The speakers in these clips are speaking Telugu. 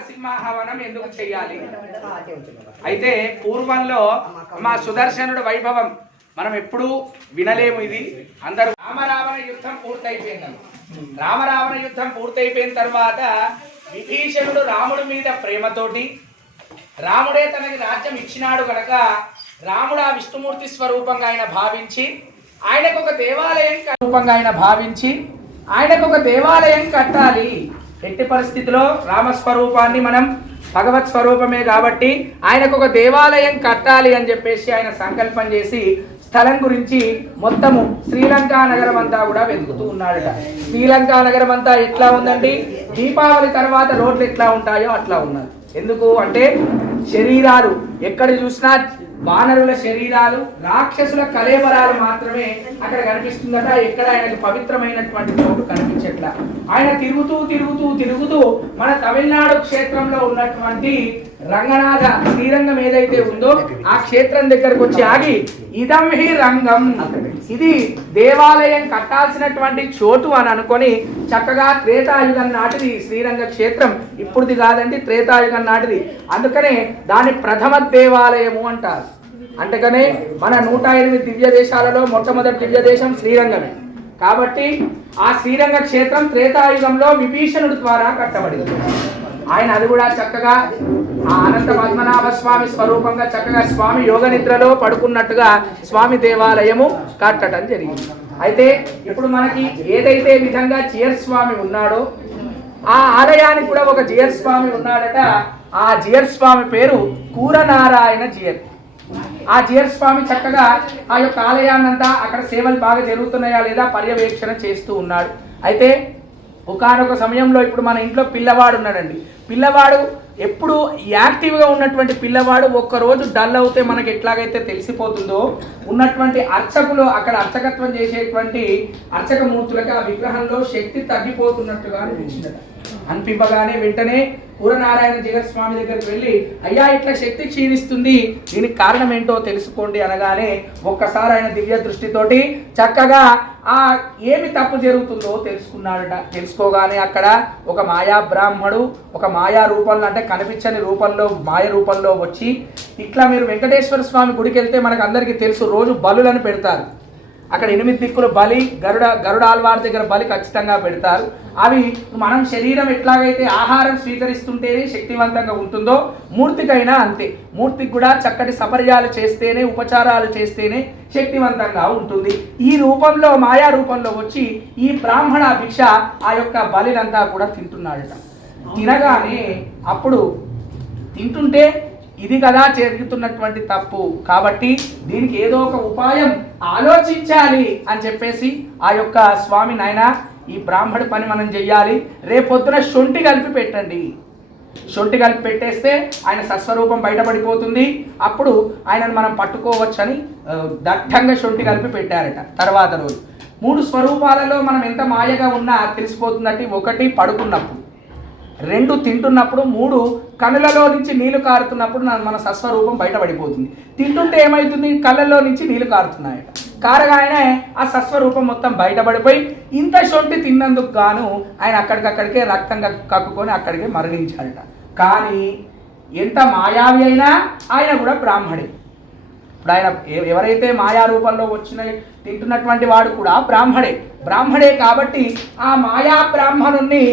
నారసింహవనం ఎందుకు చెయ్యాలి అయితే పూర్వంలో మా సుదర్శనుడు వైభవం. మనం ఎప్పుడూ వినలేము ఇది. అందరూ రామరావణ యుద్ధం పూర్తయిపోయింది రామరావణ యుద్ధం పూర్తయిపోయిన తర్వాత విభీషణుడు రాముడి మీద ప్రేమతోటి రాముడే తనకి రాజ్యం ఇచ్చినాడు గనక రాముడు ఆ విష్ణుమూర్తి స్వరూపంగా ఆయన భావించి ఆయనకు ఒక దేవాలయం రూపంగా ఆయన భావించి ఆయనకు ఒక దేవాలయం కట్టాలి. ఎట్టి పరిస్థితిలో రామస్వరూపాన్ని మనం భగవత్ స్వరూపమే కాబట్టి ఆయనకు ఒక దేవాలయం కట్టాలి అని చెప్పేసి ఆయన సంకల్పం చేసి స్థలం గురించి మొత్తము శ్రీలంక నగరం అంతా కూడా వెతుకుతూ ఉన్నాడట. శ్రీలంక నగరం అంతా ఎట్లా ఉందండి? దీపావళి తర్వాత రోడ్లు ఎట్లా ఉంటాయో అట్లా ఉన్నది. ఎందుకు అంటే శరీరాలు ఎక్కడ చూసినా వానరుల శరీరాలు రాక్షసుల కలేబరాలు మాత్రమే అక్కడ కనిపిస్తుందట. ఎక్కడ ఆయనకు పవిత్రమైనటువంటి చోటు కనిపించట్లా. ఆయన తిరుగుతూ తిరుగుతూ తిరుగుతూ మన తమిళనాడు క్షేత్రంలో ఉన్నటువంటి రంగనాథ శ్రీరంగం ఏదైతే ఉందో ఆ క్షేత్రం దగ్గరకు వచ్చి ఆగి ఇదం హి రంగం. ఇది దేవాలయం కట్టాల్సినటువంటి చోటు అని అనుకొని చక్కగా త్రేతాయుగం నాటిది శ్రీరంగ క్షేత్రం. ఇప్పుడుది కాదండి త్రేతాయుగం నాటిది. అందుకనే దాని ప్రథమ దేవాలయము అంటారు. అందుకనే మన నూట ఎనిమిది దివ్య దేశాలలో మొట్టమొదటి దివ్య దేశం శ్రీరంగమే. కాబట్టి ఆ శ్రీరంగ క్షేత్రం త్రేతాయుగంలో విభీషణుడి ద్వారా కట్టబడింది. ఆయన అది కూడా చక్కగా ఆ అనంత పద్మనాభ స్వామి స్వరూపంగా చక్కగా స్వామి యోగ నిద్రలో పడుకున్నట్టుగా స్వామి దేవాలయము కట్టడం జరిగింది. అయితే ఇప్పుడు మనకి ఏదైతే విధంగా జియర్ స్వామి ఉన్నాడో ఆ ఆలయానికి కూడా ఒక జియర్ స్వామి ఉన్నాడట. ఆ జియర్ స్వామి పేరు కూరనారాయణ జియర్. ఆ జియర్ స్వామి చక్కగా ఆ యొక్క ఆలయాన్నంతా అక్కడ సేవలు బాగా జరుగుతున్నాయా లేదా పర్యవేక్షణ చేస్తూ ఉన్నాడు. అయితే ఒకనొక సమయంలో ఇప్పుడు మన ఇంట్లో పిల్లవాడు ఉన్నాడండి. పిల్లవాడు ఎప్పుడు యాక్టివ్గా ఉన్నటువంటి పిల్లవాడు ఒక్కరోజు డల్ అవుతే మనకి ఎట్లాగైతే తెలిసిపోతుందో ఉన్నటువంటి అర్చకులు అక్కడ అర్చకత్వం చేసేటువంటి అర్చక మూర్తులకు ఆ విగ్రహంలో శక్తి తగ్గిపోతున్నట్టుగా అనిపించిందట అనిపింపగానే వెంటనే పూరనారాయణ జగత్స్వామి దగ్గరికి వెళ్ళి అయ్యా ఇట్లా శక్తి క్షీణిస్తుంది. దీనికి కారణం ఏంటో తెలుసుకోండి అనగానే ఒక్కసారి ఆయన దివ్య దృష్టితోటి చక్కగా ఆ ఏమి తప్పు జరుగుతుందో తెలుసుకున్నాడట. తెలుసుకోగానే అక్కడ ఒక మాయా బ్రాహ్మడు ఒక మాయా రూపంలో అంటే కనిపించని రూపంలో మాయ రూపంలో వచ్చి ఇట్లా మీరు వెంకటేశ్వర స్వామి గుడికి వెళ్తే మనకు అందరికీ తెలుసు రోజు బలులను పెడతారు. అక్కడ ఎనిమిది దిక్కులు బలి గరుడ గరుడ ఆల్వార్ దగ్గర బలి ఖచ్చితంగా పెడతారు. అవి మనం శరీరం ఎట్లాగైతే ఆహారం స్వీకరిస్తుంటేనే శక్తివంతంగా ఉంటుందో మూర్తికైనా అంతే. మూర్తికి కూడా చక్కటి సపర్యాలు చేస్తేనే ఉపచారాలు చేస్తేనే శక్తివంతంగా ఉంటుంది. ఈ రూపంలో మాయా రూపంలో వచ్చి ఈ బ్రాహ్మణ భిక్ష ఆ యొక్క బలినంతా కూడా తింటున్నాడట. తినగానే అప్పుడు తింటుంటే ఇది కదా జరుగుతున్నటువంటి తప్పు. కాబట్టి దీనికి ఏదో ఒక ఉపాయం ఆలోచించాలి అని చెప్పేసి ఆ యొక్క స్వామి నాయన ఈ బ్రాహ్మడి పని మనం చెయ్యాలి. రేపొద్దున శొంఠి కలిపి పెట్టండి. శొంఠి కలిపి పెట్టేస్తే ఆయన సస్వరూపం బయటపడిపోతుంది. అప్పుడు ఆయనను మనం పట్టుకోవచ్చని దట్టంగా శొంఠి కలిపి పెట్టారట తర్వాత రోజు. మూడు స్వరూపాలలో మనం ఎంత మాయగా ఉన్నా తెలిసిపోతుందంటే ఒకటి పడుకున్నప్పుడు. రెండు తింటున్నప్పుడు మూడు కళ్ళలో నుంచి నీళ్ళు కారుతున్నప్పుడు మన సస్వరూపం బయటపడిపోతుంది. తింటుంటే ఏమవుతుంది కళ్ళల్లో నుంచి నీళ్ళు కారుతున్నాయట. కారగానే ఆ సస్వరూపం మొత్తం బయటపడిపోయి ఇంత శొంటి తిన్నందుకు గాను ఆయన అక్కడికక్కడికే రక్తంగా కక్కుకొని అక్కడికే మరణించాడట. కానీ ఎంత మాయావి అయినా ఆయన కూడా బ్రాహ్మడే. ఇప్పుడు ఆయన ఎవరైతే మాయా రూపంలో వచ్చిన తింటున్నటువంటి వాడు కూడా బ్రాహ్మడే. బ్రాహ్మడే కాబట్టి ఆ మాయా బ్రాహ్మణుణ్ణి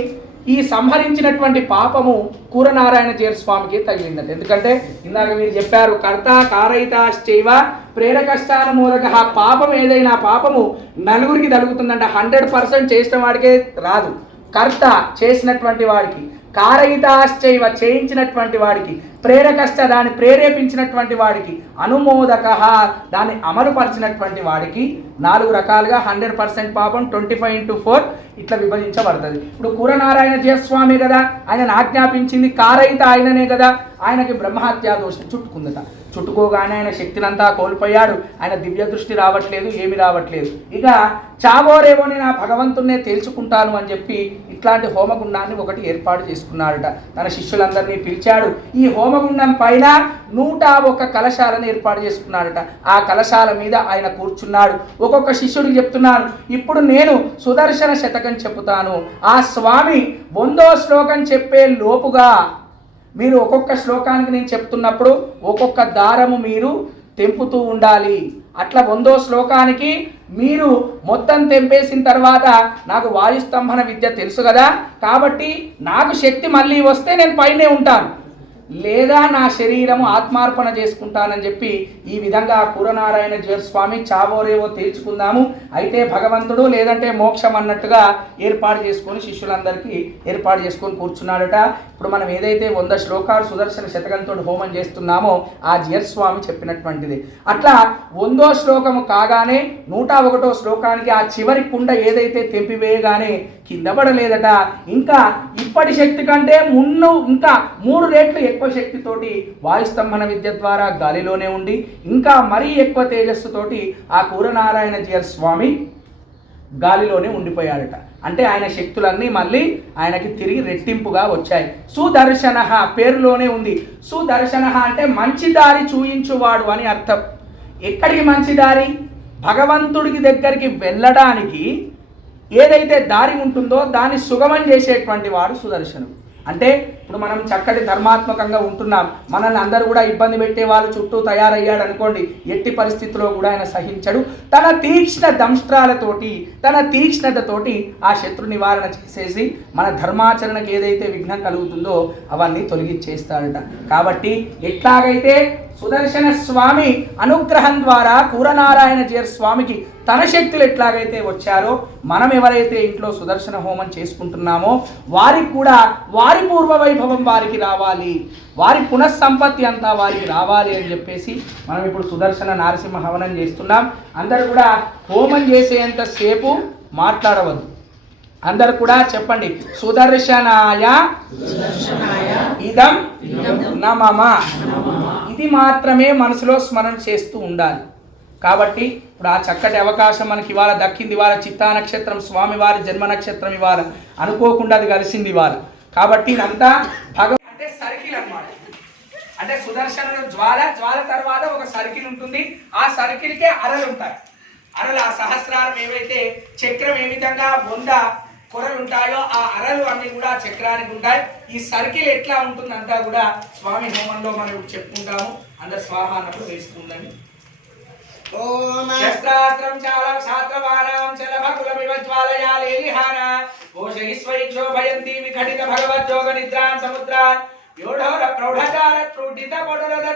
ఈ సంహరించినటువంటి పాపము కూరనారాయణ జీర స్వామికి తగిలిందట. ఎందుకంటే ఇందాక మీరు చెప్పారు కర్త కారయితాశ్చైవ ప్రేరకష్టాన మూలక పాపం ఏదైనా పాపము నలుగురికి తగులుతుందంట. హండ్రెడ్ పర్సెంట్ చేసిన వాడికే రాదు. కర్త చేసినటువంటి వాడికి. కారయితాశ్చైవ చేయించినటువంటి వాడికి ప్రేరకశ్చ దాన్ని ప్రేరేపించినటువంటి వాడికి అనుమోదక దాన్ని అమలుపరిచినటువంటి వాడికి నాలుగు రకాలుగా హండ్రెడ్ పర్సెంట్ పాపం ట్వంటీ ఫైవ్ ఇంటూ ఫోర్ ఇట్లా విభజించబడుతుంది. ఇప్పుడు కూరనారాయణ జయస్వామి కదా ఆయన ఆజ్ఞాపించింది కారయిత ఆయననే కదా ఆయనకి బ్రహ్మహత్యా దోషం చుట్టుకుందట. చుట్టుకోగానే ఆయన శక్తినంతా కోల్పోయాడు. ఆయన దివ్య దృష్టి రావట్లేదు ఏమి రావట్లేదు. ఇక చావోరేవో నేను ఆ భగవంతున్నే తేల్చుకుంటాను అని చెప్పి ఇట్లాంటి హోమగుండాన్ని ఒకటి ఏర్పాటు చేసుకున్నాడట. తన శిష్యులందరినీ పిలిచాడు. ఈ హోమగుండం పైన నూట ఒక్క కలశాలను ఏర్పాటు చేసుకున్నాడట. ఆ కలశాల మీద ఆయన కూర్చున్నాడు. ఒక్కొక్క శిష్యుడికి చెప్తున్నాను ఇప్పుడు నేను సుదర్శన శతకం చెప్తాను ఆ స్వామి వందో శ్లోకం చెప్పే లోపుగా మీరు ఒక్కొక్క శ్లోకానికి నేను చెప్తున్నప్పుడు ఒక్కొక్క దారము మీరు తెంపుతూ ఉండాలి. అట్లా వందో శ్లోకానికి మీరు మొత్తం తెంపేసిన తర్వాత నాకు వాయుస్తంభన విద్య తెలుసు కదా? కాబట్టి నాకు శక్తి మళ్ళీ వస్తే నేను పైనే ఉంటాను. లేదా నా శరీరము ఆత్మార్పణ చేసుకుంటానని చెప్పి ఈ విధంగా కూరనారాయణ స్వామి చావోరేవో తేల్చుకుందాము. అయితే భగవంతుడు లేదంటే మోక్షం అన్నట్టుగా ఏర్పాటు చేసుకొని శిష్యులందరికీ ఏర్పాటు చేసుకొని కూర్చున్నాడట. ఇప్పుడు మనం ఏదైతే వంద శ్లోకాలు సుదర్శన శతకంతో హోమం చేస్తున్నామో ఆ జియర్ స్వామి చెప్పినటువంటిది. అట్లా వందో శ్లోకము కాగానే నూట ఒకటో శ్లోకానికి ఆ చివరి కుండ ఏదైతే తెంపివేయగానే కింద పడలేదట. ఇంకా ఇప్పటి శక్తి కంటే మున్ను ఇంకా మూడు రెట్లు ఎక్కువ శక్తితోటి వాయుస్తంభన విద్య ద్వారా గాలిలోనే ఉండి ఇంకా మరీ ఎక్కువ తేజస్సుతోటి ఆ కూరనారాయణ జియర్ స్వామి గాలిలోనే ఉండిపోయాడట. అంటే ఆయన శక్తులన్నీ మళ్ళీ ఆయనకి తిరిగి రెట్టింపుగా వచ్చాయి. సుదర్శన పేరులోనే ఉంది. సుదర్శన అంటే మంచి దారి చూయించువాడు అని అర్థం. ఎక్కడికి మంచి దారి? భగవంతుడికి దగ్గరికి వెళ్ళడానికి ఏదైతే దారి ఉంటుందో దాన్ని సుగమం చేసేటువంటి వాడు సుదర్శనుడు. అంటే ఇప్పుడు మనం చక్కటి ధర్మాత్మకంగా ఉంటున్నాం. మనల్ని అందరూ కూడా ఇబ్బంది పెట్టే వాళ్ళు చుట్టూ తయారయ్యాడు అనుకోండి ఎట్టి పరిస్థితిలో కూడా ఆయన సహించడు. తన తీక్ష్ణ దంష్ట్రాలతోటి తన తీక్ష్ణతతోటి ఆ శత్రు నివారణ చేసేసి మన ధర్మాచరణకు ఏదైతే విఘ్నం కలుగుతుందో అవన్నీ తొలగించేస్తాడట. కాబట్టి ఎట్లాగైతే సుదర్శన స్వామి అనుగ్రహం ద్వారా కూరనారాయణ జీర్ స్వామికి తన శక్తులు ఎట్లాగైతే వచ్చారో మనం ఎవరైతే ఇంట్లో సుదర్శన హోమం చేసుకుంటున్నామో వారికి కూడా వారి పూర్వ వైభవం వారికి రావాలి. వారి పునఃసంపత్తి అంతా వారికి రావాలి అని చెప్పేసి మనం ఇప్పుడు సుదర్శన నారసింహ హవనం చేస్తున్నాం. అందరూ కూడా హోమం చేసేంతసేపు మాట్లాడవద్దు. అందరు కూడా చెప్పండి. సుదర్శనాయ ఇదం నమమ. ఇది మాత్రమే మనసులో స్మరణ చేస్తూ ఉండాలి. కాబట్టి ఇప్పుడు ఆ చక్కటి అవకాశం మనకి ఇవాళ దక్కింది ఇవాళ చిత్తా నక్షత్రం స్వామివారి జన్మ నక్షత్రం ఇవాళ అనుకోకుండా అది కలిసింది ఇవాళ. కాబట్టి ఇదంతా భగవ అంటే సర్కిల్ అన్నమాట. అంటే సుదర్శన జ్వాల జ్వాల తర్వాత ఒక సర్కిల్ ఉంటుంది. ఆ సర్కిల్కే అరలు ఉంటాయి. అరలు ఆ సహస్రారం ఏవైతే చక్రం ఏ విధంగా వంద కొరలు ఉంటాయో ఆ అరలు అన్ని కూడా చక్రానికి ఉంటాయి. ఈ సర్కిల్ ఎట్లా ఉంటుందంతా కూడా స్వామి హోమంలో మనం చెప్పుకుంటాము. అందరు స్వాహ అన్నప్పుడు వేస్తుందని శస్త్రాస్త్రం చాలం శాస్త్రవాణాం చలభకులమివ విఘటిత సముద్రాన్ ప్రౌఢచార పడురద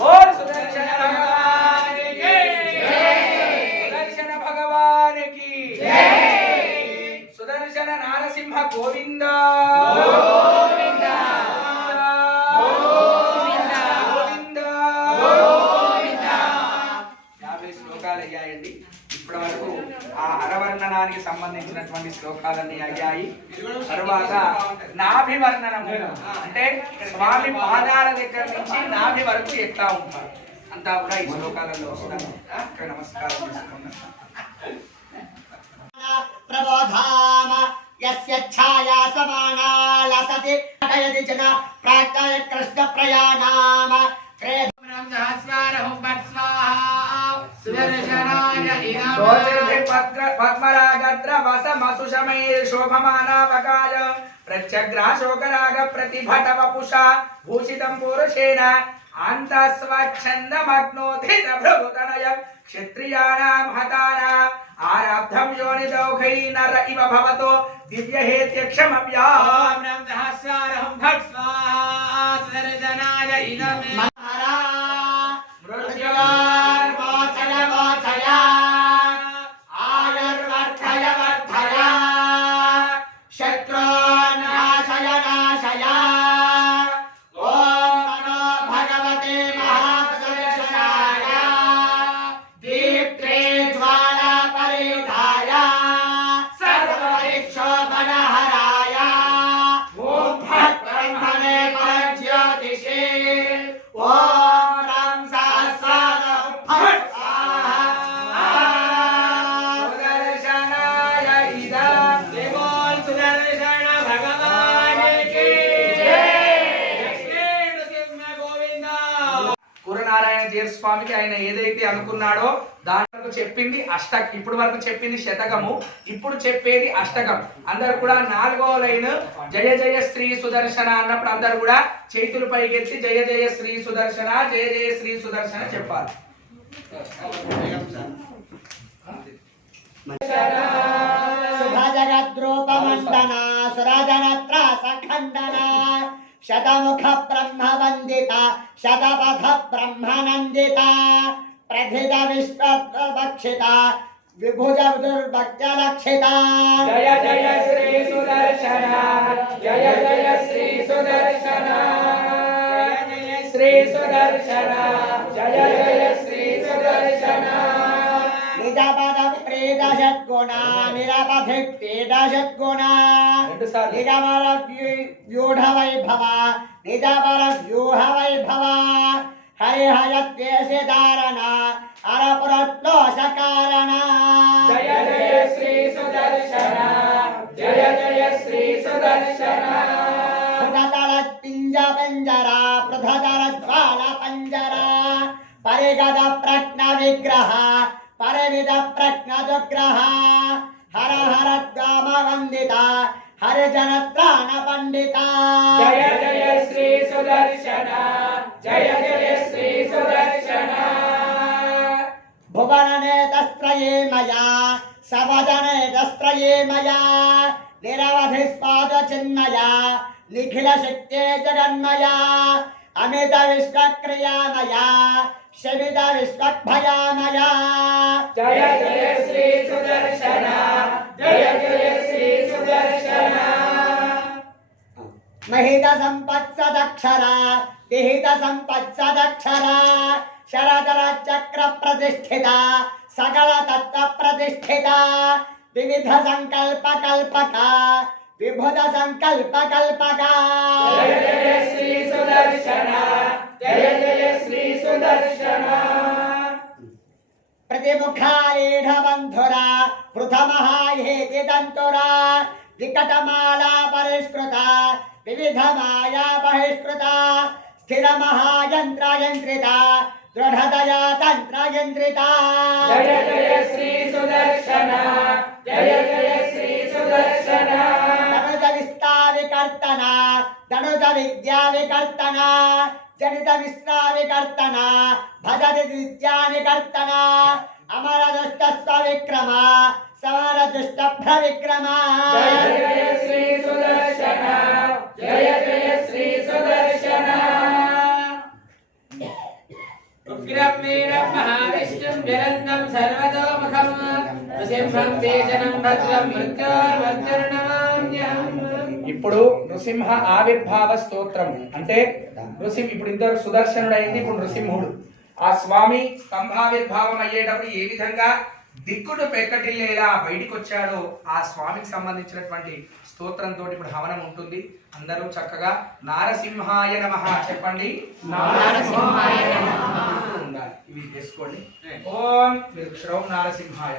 ఓ సుదర్శన భగవానికి సుదర్శన భగవానికి సుదర్శన నారసింహ గోవింద అయ్యాయండి. ఇప్పటి వరకు ఆ అరవర్ణనానికి సంబంధించినటువంటి శ్లోకాలన్నీ అయ్యాయి. తరువాత నాభివర్ణనము అంటే స్వామి పాదాల దగ్గర నుంచి నాభి వరకు ఎట్లా ఉంటారు అంతా కూడా ఈ శ్లోకాలలో వస్తాయి ఇక్కడ నమస్కారం చేసుకున్నాం ప్రబోధామ యస్య ఛాయా సమానా లసతి కయది జన ప్రాకాయ కృష్ణ ప్రయాణామ త్రేధం సహస్రారహం వట్ पद्मरागद्रवसमसुशमये शोभमानावकाल प्रच्छग्राशोकरागप्रतिभटवपुषा भूषितम् पुरुषेण आन्तस्वच्छन्दमग्नोऽधितभृभुतनयम् क्षत्रियाणाम् हतानाम् आराब्धम् योनिदौघै नर इव भवतो। दिव्यहेत्यक्षमव्याम् ब्रह्मस्यारहम् भट् स्वाहा। सर्जनाय इदम्। స్వామికి ఆయన ఏదైతే అనుకున్నాడో దాని వరకు చెప్పింది అష్టకం. ఇప్పుడు వరకు చెప్పింది శతకము. ఇప్పుడు చెప్పేది అష్టకం. అందరు కూడా నాలుగో లైన్ జయ జయ శ్రీ సుదర్శన అన్నప్పుడు అందరు కూడా చేతులు పైకెత్తి జయ జయ శ్రీ సుదర్శన జయ జయ శ్రీ సుదర్శన చెప్పాలి. శుభజగద్రూపమండన సురాజనత్ర సఖండనా. శతముఖ బ్రహ్మ వందిత శతపథ బ్రహ్మనందిత ప్రథిత విశ్వభక్షిత విభుజ దుర్భక్త లక్షిత జయ జయ శ్రీ సుదర్శన జయ జయ శ్రీ సుదర్శన జయ జయ శ్రీ సుదర్శన జయ జయ శ్రీ సుదర్శన षट्कोणा निरापधृत्तेदशत्कोणा हरे निजवरव्यूहवैभव हरिहयत्येषिता మయా సవజనేతస్త్రయే మయా? నిరవధి స్వాద చిన్మయా నిఖిల శక్తే జగన్మయా? అమిత విశ్వక్రియామయా శమిత విశ్వభయామయా జయ జయ శ్రీ సుదర్శన జయ జయ శ్రీ సుదర్శన. మహిత సంపత్సదక్షర విహిత సంపత్సదక్షర శరదర చక్ర ప్రతిష్ఠిత సకల తత్వ ప్రతిష్ఠిత వివిధ సంకల్ప కల్పక విభుద సంకల్ప కల్పక శ్రీ సుదర్శన జయ జయ శ్రీ సుదర్శన ప్రతిముఖాలీఢ బంధుర పృథమహాయేతి తంతురా వికటమాలా పరిష్కృత వివిధ మాయా బహిష్కృత స్థిర దృఢదయా తంత్రయంత్రిత జయ జయ శ్రీ సుదర్శన జయ జయ శ్రీ సుదర్శన. ధనుజ విస్తావికర్తన ధనుజ విద్యా వికర్తన జనిత విశ్రావికర్తన భజతి విద్యా వికర్తన అమర దుష్ట స్వవిక్రమ సమర దుష్ట భ్రవిక్రమ జయ జయ శ్రీ సుదర్శన. ఇప్పుడు నృసింహ ఆవిర్భావ స్తోత్రం. అంటే నృసింహ ఇప్పుడు ఇద్దరు సుదర్శనుడు అయింది ఇప్పుడు నృసింహుడు. ఆ స్వామి స్తంభావిర్భావం అయ్యేటప్పుడు ఏ విధంగా దిక్కుడు పెక్కటిల్లేలా బయటికి వచ్చాడో ఆ స్వామికి సంబంధించినటువంటి స్తోత్రంతో ఇప్పుడు హవనం ఉంటుంది. అందరూ చక్కగా నారసింహాయ నమః చెప్పండి. నారసింహాయ ఉండాలి. ఇవి చేసుకోండి ఓం శ్రౌం నారసింహాయ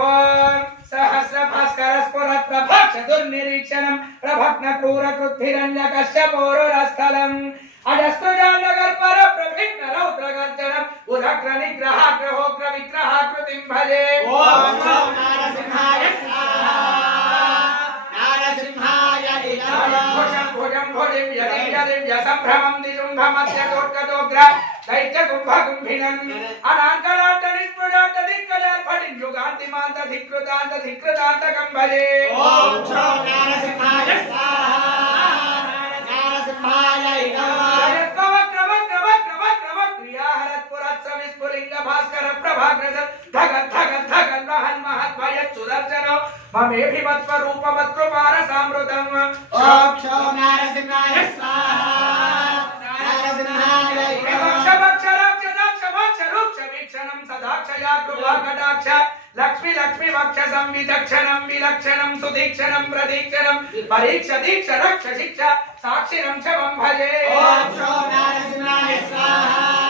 ఓం సహస్ర భాస్కర స్ఫుర ప్రభ చతుర్నిరీక్షణం ప్రభగ్న క్రూర కృద్ధిరణ్య కశ్యపోరస్థలం అజస్త్రజాండ పర ప్రభిన్న రౌద్ర గర్జనం ఉదగ్ర నిగ్రహ గ్రహోగ్ర విగ్రహ కృతిం భజే ఓం నారసింహాయ స్వాహా నారసింహాయ భుజం భుజం భుజిం యదిం యదిం యసంభ్రమం నిజుంభమత్యదోర్గదోగ్ర దైత్య కుంభ కుంభినం అనాంకలాట నిష్పుజాట దిక్కజార్పడిం యుగాంతిమాంత ధికృతాంత ధికృతాంతకం భజే ఓం నారసింహాయ స్వాహా कर प्रभाग्रज धग धग धग वहन महत्वय सुदर्शन ममे भी मत्व रूप मत्व पार सामृतम लक्ष्मी लक्ष्मी वक्षसं विचक्षणं विलक्षण सुदीक्षण प्रदीक्षण परीक्ष दीक्ष रक्ष शिक्षा साक्षिणं च भजे। ओम स्वाहा।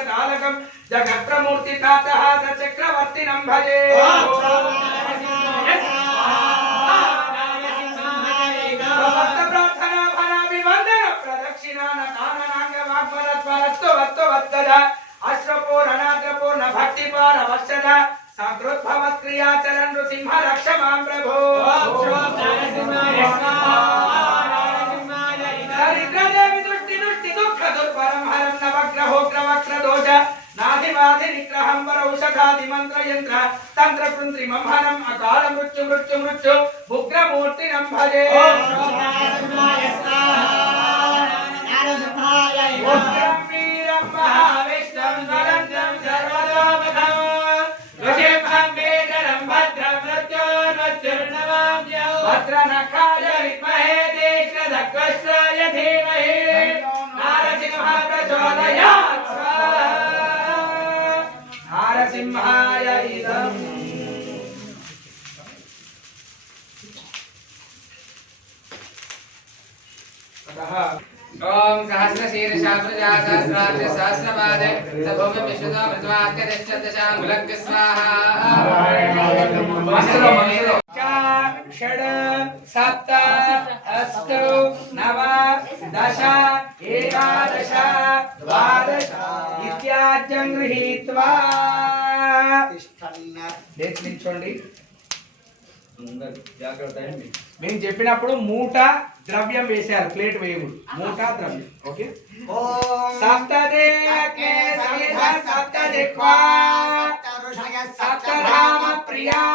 कालकम जगत्रमूर्ति तातः स चक्रवर्तिनं भजे। अश्वपूरणाद्रपो न भक्तिपारवश्यद सकृद्भवत्क्रियाचरन् नृसिंह रक्ष माँ प्रभो। హరం నాధివాధి నిగ్రహం వరౌషధాది మంత్ర యంత్ర తంత్ర కృత్రిమం హరం అకాల మృత్యు మృత్యు మృత్యు ఉగ్రమూర్తి నంభజే ఉగ్రం వీరం మహావిష్ణం జ్వలంతం సర్వలోకధం ఋషిభం వేదనం భద్రం మృత్యోర్మృత్యుర్నమామ్యౌ భద్రనఖాయ విద్మహే తీక్ష్ణదక్వశ్రాయ ధీమహి. నారసింహాయ ఇదం ఓం సహస్రశీర్షా ప్రజా సహస్రాక్ష సహస్రపాదే సభూమి విశ్వతో మృత్వాక్య దశ స్వాహా మనసులో మనసులో షడ్ సప్త అష్ట నవ దశ ఏకాదశ ద్వాదశ ఇత్యాద్యం గృహీత్వా లేచి నిల్చోండి మేము చెప్పినప్పుడు మూట ద్రవ్యం వేశారు ప్లేట్ వేయకూడదు మూట ద్రవ్యం ఓకే సప్తదేకే సవిధ సప్తదిక్వా సప్తధామ ప్రియాని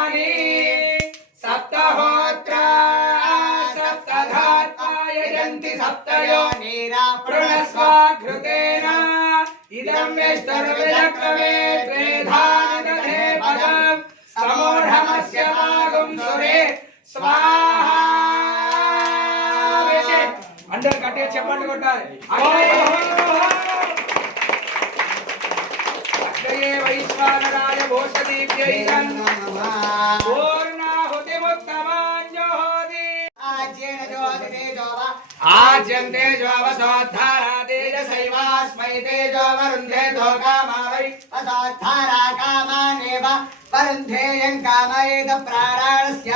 సమోఢమస్య భాగం సురే. స్వాహా. అందరు గట్టిగా చెప్పండి కొట్టాలి. అగ్రయే వైశ్వానరాయ భోషదీప్యై ఆజ్యం తేజోవసోద్ధారా తేజసైవాస్మై తేజోవరుంధే తోకామా వై వరుంధేయం కామయేద ప్రారాణస్య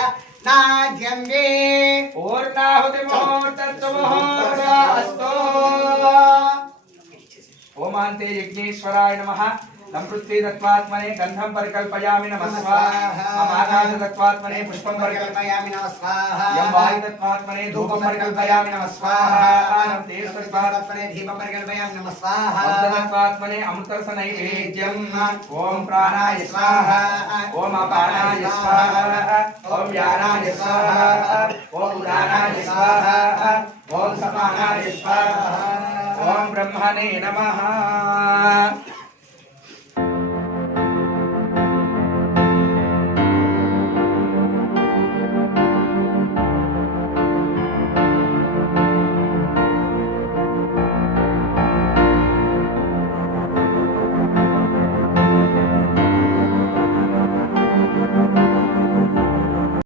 నాద్యం వే పూర్ణాహుతిముహూర్తత్వముహూర్తస్తు ఓమాంతే యజ్ఞేశ్వరాయ నమః తం పృథ్వీ తత్వాత్మనే గంధం పరికల్పయామి నమః స్వాహా అమానాథ తత్వాత్మనే పుష్పం పరికల్పయామి పరికల్పయామి నమ స్వాహా యం వాయు తత్వాత్మనే ధూపం పరికల్పయామి నమః స్వాహా నం తేజ తత్వాత్మనే తత్పరే దీపం పరికల్పయామి నమ స్వాహా అమృతత్వాత్మనే అమృతరస నైవేద్యం ఓం ప్రాణాయ స్వాహ ఓం అపానాయ స్వాహ ఓం వ్యానాయ స్వాహ ఓం ఉదానాయ స్వాహ ఓం సమానాయ స్వాహ ఓం బ్రహ్మణే నమః